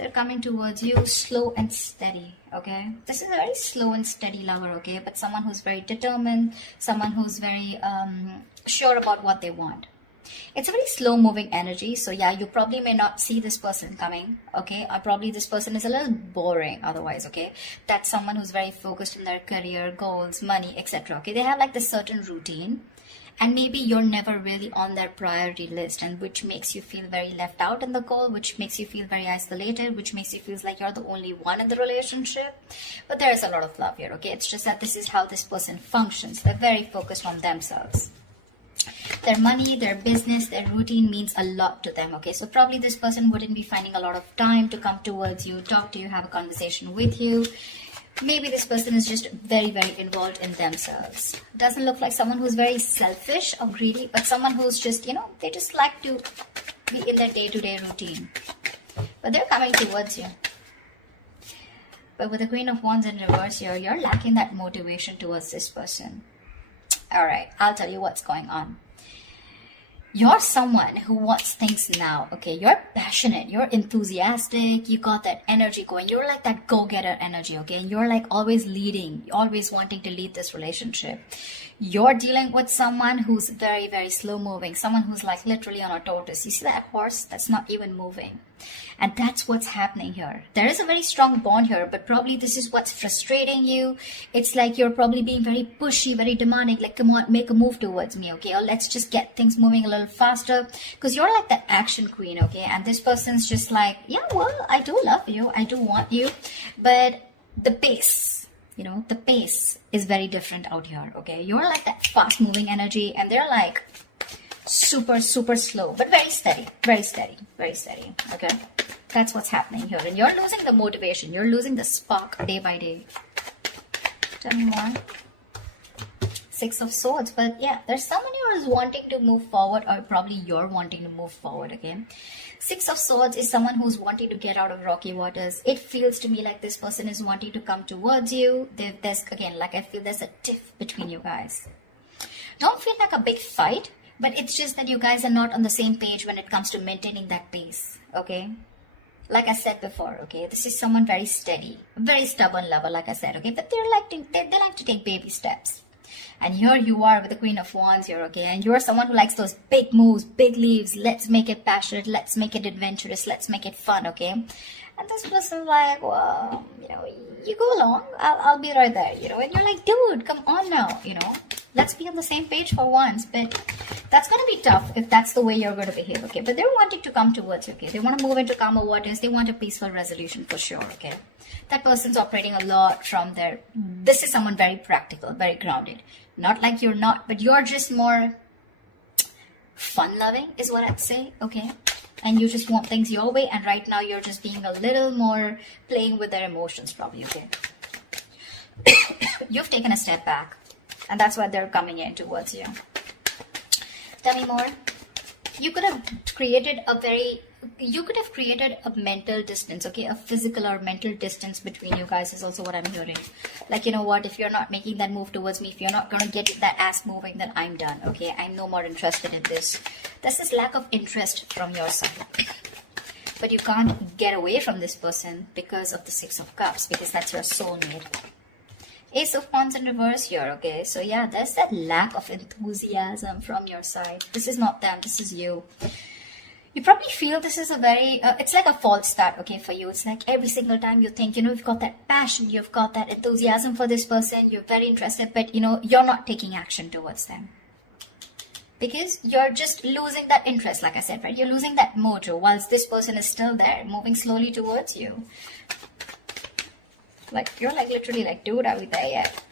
They're coming towards you slow and steady, okay? This is a very slow and steady lover, okay? But someone who's very determined, someone who's very sure about what they want. It's a very slow moving energy. So yeah, you probably may not see this person coming, okay? Or probably this person is a little boring otherwise, okay? That's someone who's very focused on their career, goals, money, etc. Okay, they have like this certain routine. And maybe you're never really on their priority list, and which makes you feel very left out in the goal, which makes you feel very isolated, which makes you feel like you're the only one in the relationship. But there's a lot of love here, okay? It's just that this is how this person functions. They're very focused on themselves. Their money, their business, their routine means a lot to them, okay? So probably this person wouldn't be finding a lot of time to come towards you, talk to you, have a conversation with you. Maybe this person is just very, very involved in themselves. Doesn't look like someone who's very selfish or greedy, but someone who's just, they just like to be in their day-to-day routine. But they're coming towards you. But with the Queen of Wands in reverse here, you're lacking that motivation towards this person. All right, I'll tell you what's going on. You're someone who wants things now, okay? You're passionate, you're enthusiastic, you got that energy going. You're like that go-getter energy, okay? And you're like always leading, always wanting to lead this relationship. You're dealing with someone who's very, very slow-moving, someone who's like literally on a tortoise. You see that horse? That's not even moving. And that's what's happening here. There is a very strong bond here, but probably this is what's frustrating you. It's like you're probably being very pushy, very demanding, like, come on, make a move towards me, okay? Or let's just get things moving a little faster. Because you're like that action queen, okay? And this person's just like, yeah, well, I do love you. I do want you. But the pace, the pace is very different out here, okay? You're like that fast-moving energy, and they're like super, super slow, but very steady, very steady, very steady, okay? That's what's happening here. And you're losing the motivation. You're losing the spark day by day. Tell me more. Six of Swords. But yeah, there's someone who is wanting to move forward, or probably you're wanting to move forward, okay? Six of Swords is someone who's wanting to get out of rocky waters. It feels to me like this person is wanting to come towards you. There's, again, like I feel there's a tiff between you guys. Don't feel like a big fight, but it's just that you guys are not on the same page when it comes to maintaining that pace, okay? Like I said before, okay, this is someone very steady, very stubborn lover, like I said, okay, but they like to take baby steps. And here you are with the Queen of Wands here, okay, and you're someone who likes those big moves, big leaves. Let's make it passionate, let's make it adventurous, let's make it fun, okay? And this person's like, well, you go along, I'll be right there, and you're like, dude, come on now, let's be on the same page for once. But that's going to be tough if that's the way you're going to behave, okay? But they're wanting to come towards you, okay? They want to move into calmer waters. They want a peaceful resolution for sure, okay? That person's operating a lot from their... This is someone very practical, very grounded. Not like you're not, but you're just more fun-loving is what I'd say, okay? And you just want things your way, and right now you're just being a little more playing with their emotions probably, okay? You've taken a step back, and that's why they're coming in towards you. Tell me more. You could have created a mental distance, okay? A physical or mental distance between you guys is also what I'm hearing. Like, you know what? If you're not making that move towards me, if you're not going to get that ass moving, then I'm done, okay? I'm no more interested in this. This is lack of interest from your side. But you can't get away from this person because of the Six of Cups, because that's your soulmate. Ace of Wands in reverse here, okay? So yeah, there's that lack of enthusiasm from your side. This is not them, this is you. You probably feel this is a very, it's like a false start, okay, for you. It's like every single time you think, you've got that passion, you've got that enthusiasm for this person, you're very interested, but, you're not taking action towards them. Because you're just losing that interest, like I said, right? You're losing that mojo whilst this person is still there, moving slowly towards you. Like, you're like literally like, dude, are we there yet?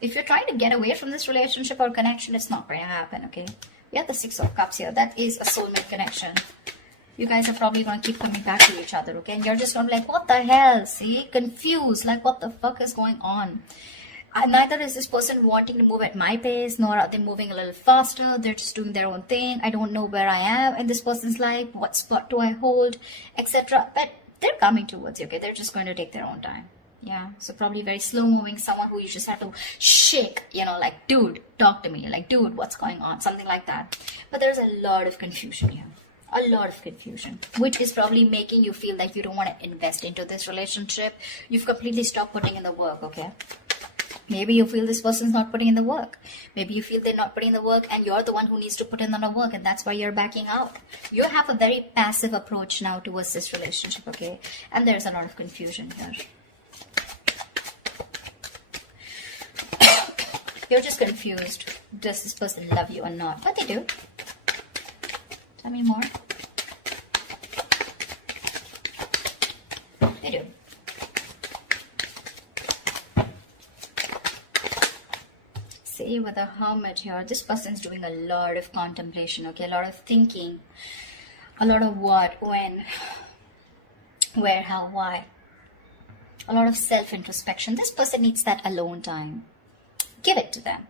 If you're trying to get away from this relationship or connection, it's not going to happen, okay? We have the Six of Cups here. That is a soulmate connection. You guys are probably going to keep coming back to each other, okay? And you're just going to be like, what the hell? See? Confused. Like, what the fuck is going on? Neither is this person wanting to move at my pace, nor are they moving a little faster. They're just doing their own thing. I don't know where I am in this person's life. What spot do I hold? Etc. But they're coming towards you, okay? They're just going to take their own time. Yeah, so probably very slow moving, someone who you just have to shake, like, dude, talk to me. Like, dude, what's going on? Something like that. But there's a lot of confusion here. A lot of confusion, which is probably making you feel like you don't want to invest into this relationship. You've completely stopped putting in the work, okay? Maybe you feel this person's not putting in the work. Maybe you feel they're not putting in the work and you're the one who needs to put in the work, and that's why you're backing out. You have a very passive approach now towards this relationship, okay? And there's a lot of confusion here. You're just confused. Does this person love you or not? But they do. Tell me more. They do. See, with the Hermit here, this person's doing a lot of contemplation, okay? A lot of thinking. A lot of what, when, where, how, why. A lot of self-introspection. This person needs that alone time. Give it to them.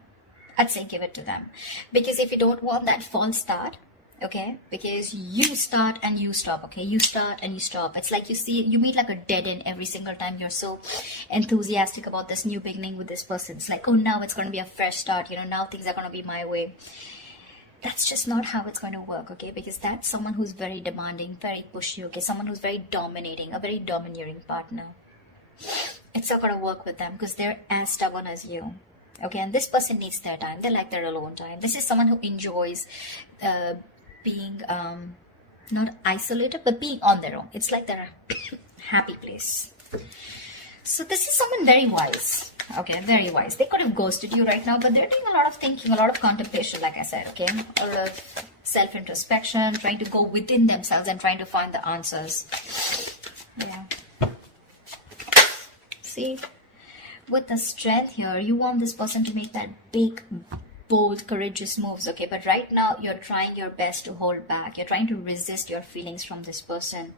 I'd say give it to them. Because if you don't want that false start, okay, because you start and you stop, okay, you start and you stop. It's like you meet like a dead end every single time. You're so enthusiastic about this new beginning with this person. It's like, oh, now it's going to be a fresh start, now things are going to be my way. That's just not how it's going to work, okay, because that's someone who's very demanding, very pushy, okay, someone who's very dominating, a very domineering partner. It's not going to work with them because they're as stubborn as you. Okay, and this person needs their time. They like their alone time. This is someone who enjoys being not isolated, but being on their own. It's like their happy place. So this is someone very wise. Okay, very wise. They could have ghosted you right now, but they're doing a lot of thinking, a lot of contemplation, like I said, okay? A lot of self-introspection, trying to go within themselves and trying to find the answers. Yeah. See? With the Strength here, you want this person to make that big, bold, courageous moves, okay? But right now, you're trying your best to hold back. You're trying to resist your feelings from this person.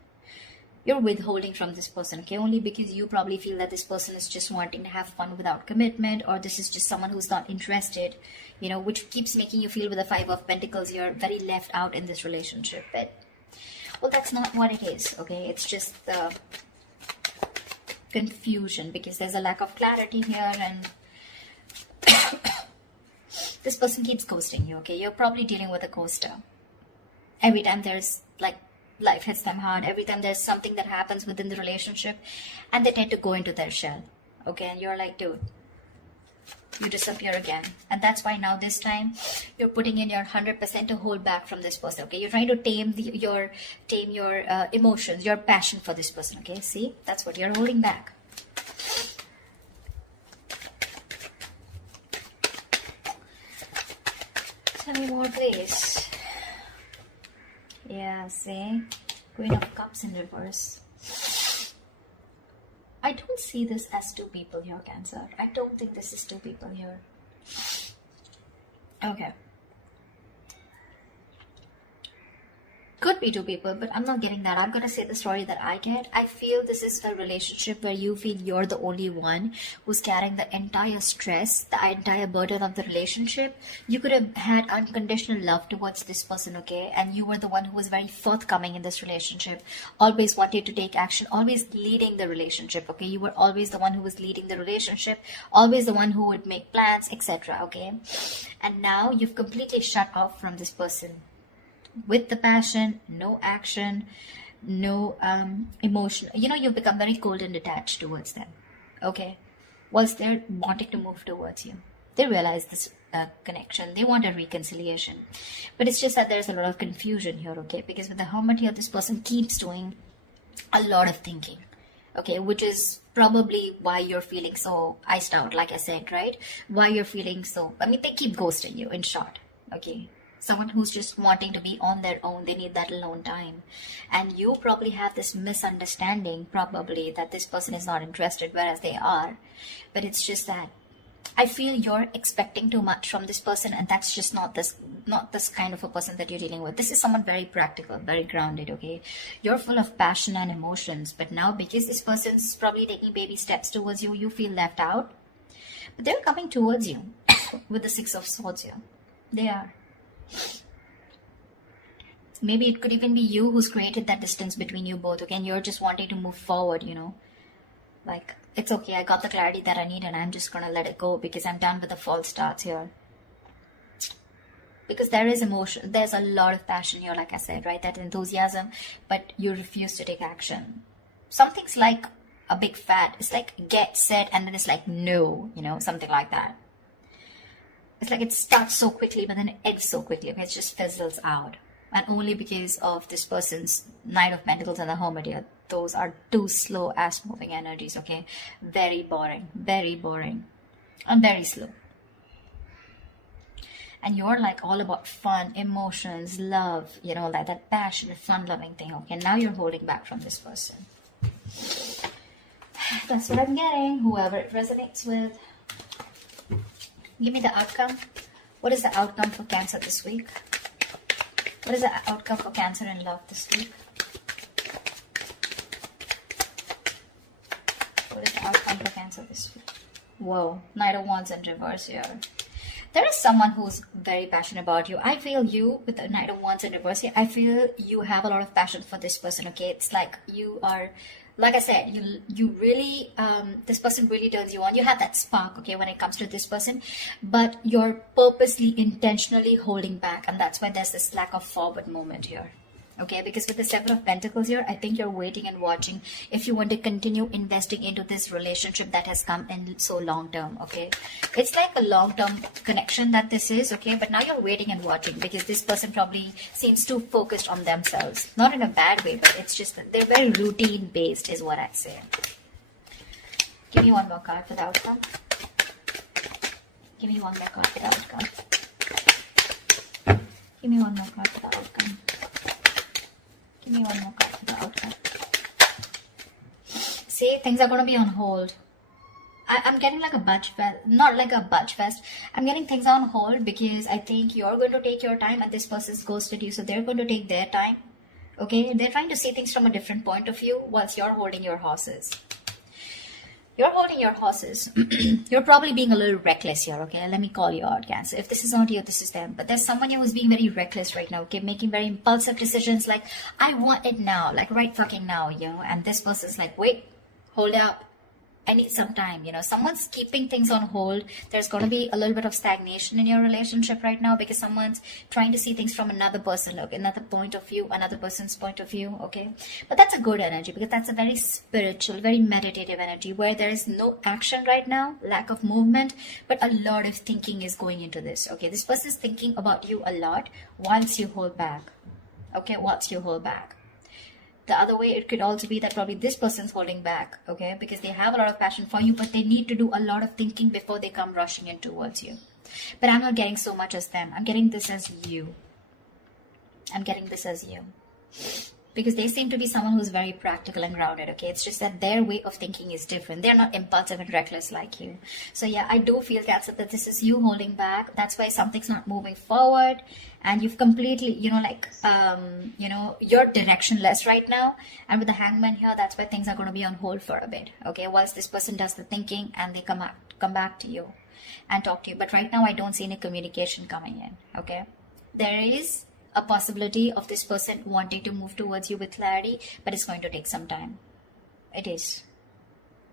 You're withholding from this person, okay? Only because you probably feel that this person is just wanting to have fun without commitment, or this is just someone who's not interested, which keeps making you feel with the Five of Pentacles, you're very left out in this relationship. But, well, that's not what it is, okay? It's just the confusion because there's a lack of clarity here, and this person keeps ghosting you, okay? You're probably dealing with a ghoster. Every time there's like life hits them hard, every time there's something that happens within the relationship, and they tend to go into their shell, okay? And you're like, dude, you disappear again. And that's why now this time you're putting in your 100% to hold back from this person, okay? You're trying to tame your emotions, your passion for this person, okay? See, that's what you're holding back. Tell me more, please. Yeah, see, Queen of Cups in reverse. I don't see this as two people here, Cancer. I don't think this is two people here. Okay. Could be two people, but I'm not getting that. I'm going to say the story that I get. I feel this is a relationship where you feel you're the only one who's carrying the entire stress, the entire burden of the relationship. You could have had unconditional love towards this person, okay? And you were the one who was very forthcoming in this relationship, always wanted to take action, always leading the relationship, okay? You were always the one who was leading the relationship, always the one who would make plans, etc., okay? And now you've completely shut off from this person. With the passion, no action, no emotion. You've become very cold and detached towards them, okay? Whilst they're wanting to move towards you. They realize this connection. They want a reconciliation. But it's just that there's a lot of confusion here, okay? Because with the Hermit here, this person keeps doing a lot of thinking, okay? Which is probably why you're feeling so iced out, like I said, right? Why you're feeling so... they keep ghosting you, in short, okay? Someone who's just wanting to be on their own. They need that alone time. And you probably have this misunderstanding, probably, that this person is not interested, whereas they are. But it's just that I feel you're expecting too much from this person, and that's just not this kind of a person that you're dealing with. This is someone very practical, very grounded, okay? You're full of passion and emotions, but now because this person's probably taking baby steps towards you, you feel left out. But they're coming towards you with the Six of Swords here. They are. Maybe it could even be you who's created that distance between you both, okay? And you're just wanting to move forward, like, it's okay, I got the clarity that I need and I'm just gonna let it go because I'm done with the false starts here. Because there is emotion, there's a lot of passion here, like I said, right? That enthusiasm, but you refuse to take action. Something's like a big fat, it's like get set and then it's like no, something like that. It's like it starts so quickly but then it ends so quickly, okay? It just fizzles out. And only because of this person's Knight of Pentacles and the Hermit here. Those are two slow ass moving energies, okay? Very boring and very slow. And you're like all about fun, emotions, love, like that passionate, fun-loving thing. Okay, now you're holding back from this person. That's what I'm getting. Whoever it resonates with. Give me the outcome. What is the outcome for Cancer this week? What is the outcome for Cancer in love this week? What is the outcome for Cancer this week? Whoa, Knight of Wands in reverse here. There is someone who's very passionate about you. I feel you with the Knight of Wands in reverse here. I feel you have a lot of passion for this person, okay? It's like you are, like I said, you really, this person really turns you on. You have that spark, okay, when it comes to this person. But you're purposely, intentionally holding back. And that's why there's this lack of forward moment here. Okay, because with the Seven of Pentacles here, I think you're waiting and watching if you want to continue investing into this relationship that has come in so long term, okay? It's like a long-term connection that this is, okay? But now you're waiting and watching because this person probably seems too focused on themselves. Not in a bad way, but it's just that they're very routine-based is what I'd say. Give me one more card for the outcome. Give me one more card for the outcome. Give me one more card for the outcome. Give me one more card for the outcome. See, things are going to be on hold. I'm getting like a budge fest, not like a budge fest. I'm getting things on hold because I think you're going to take your time and this person's ghosted you. So they're going to take their time. Okay, they're trying to see things from a different point of view whilst you're holding your horses. You're holding your horses. You're probably being a little reckless here, okay? Let me call you out, Cancer. If this is not you, this is them. But there's someone here who's being very reckless right now, okay? Making very impulsive decisions like, I want it now, like right fucking now, And this person's like, wait, hold up. I need some time, Someone's keeping things on hold. There's going to be a little bit of stagnation in your relationship right now because someone's trying to see things from another person, look, another point of view, another person's point of view, okay? But that's a good energy because that's a very spiritual, very meditative energy where there is no action right now, lack of movement, but a lot of thinking is going into this, okay? This person is thinking about you a lot whilst you hold back, okay? Whilst you hold back. The other way, it could also be that probably this person's holding back, okay? Because they have a lot of passion for you, but they need to do a lot of thinking before they come rushing in towards you. But I'm not getting so much as them. I'm getting this as you. I'm getting this as you. Because they seem to be someone who's very practical and grounded, okay? It's just that their way of thinking is different. They're not impulsive and reckless like you. So yeah, I do feel, Cancer, that this is you holding back. That's why something's not moving forward. And you've completely, you're directionless right now. And with the Hangman here, that's why things are going to be on hold for a bit, okay? Whilst this person does the thinking and they come back to you and talk to you. But right now, I don't see any communication coming in, okay? There is a possibility of this person wanting to move towards you with clarity, but it's going to take some time. It is.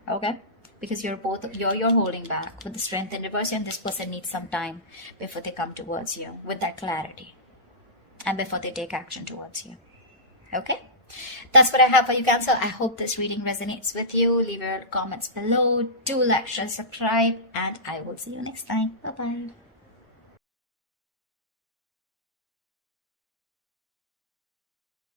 Okay? Because you're holding back with the Strength in reverse, and this person needs some time before they come towards you with that clarity and before they take action towards you. Okay? That's what I have for you, Cancer. I hope this reading resonates with you. Leave your comments below. Do like, share, subscribe, and I will see you next time. Bye-bye.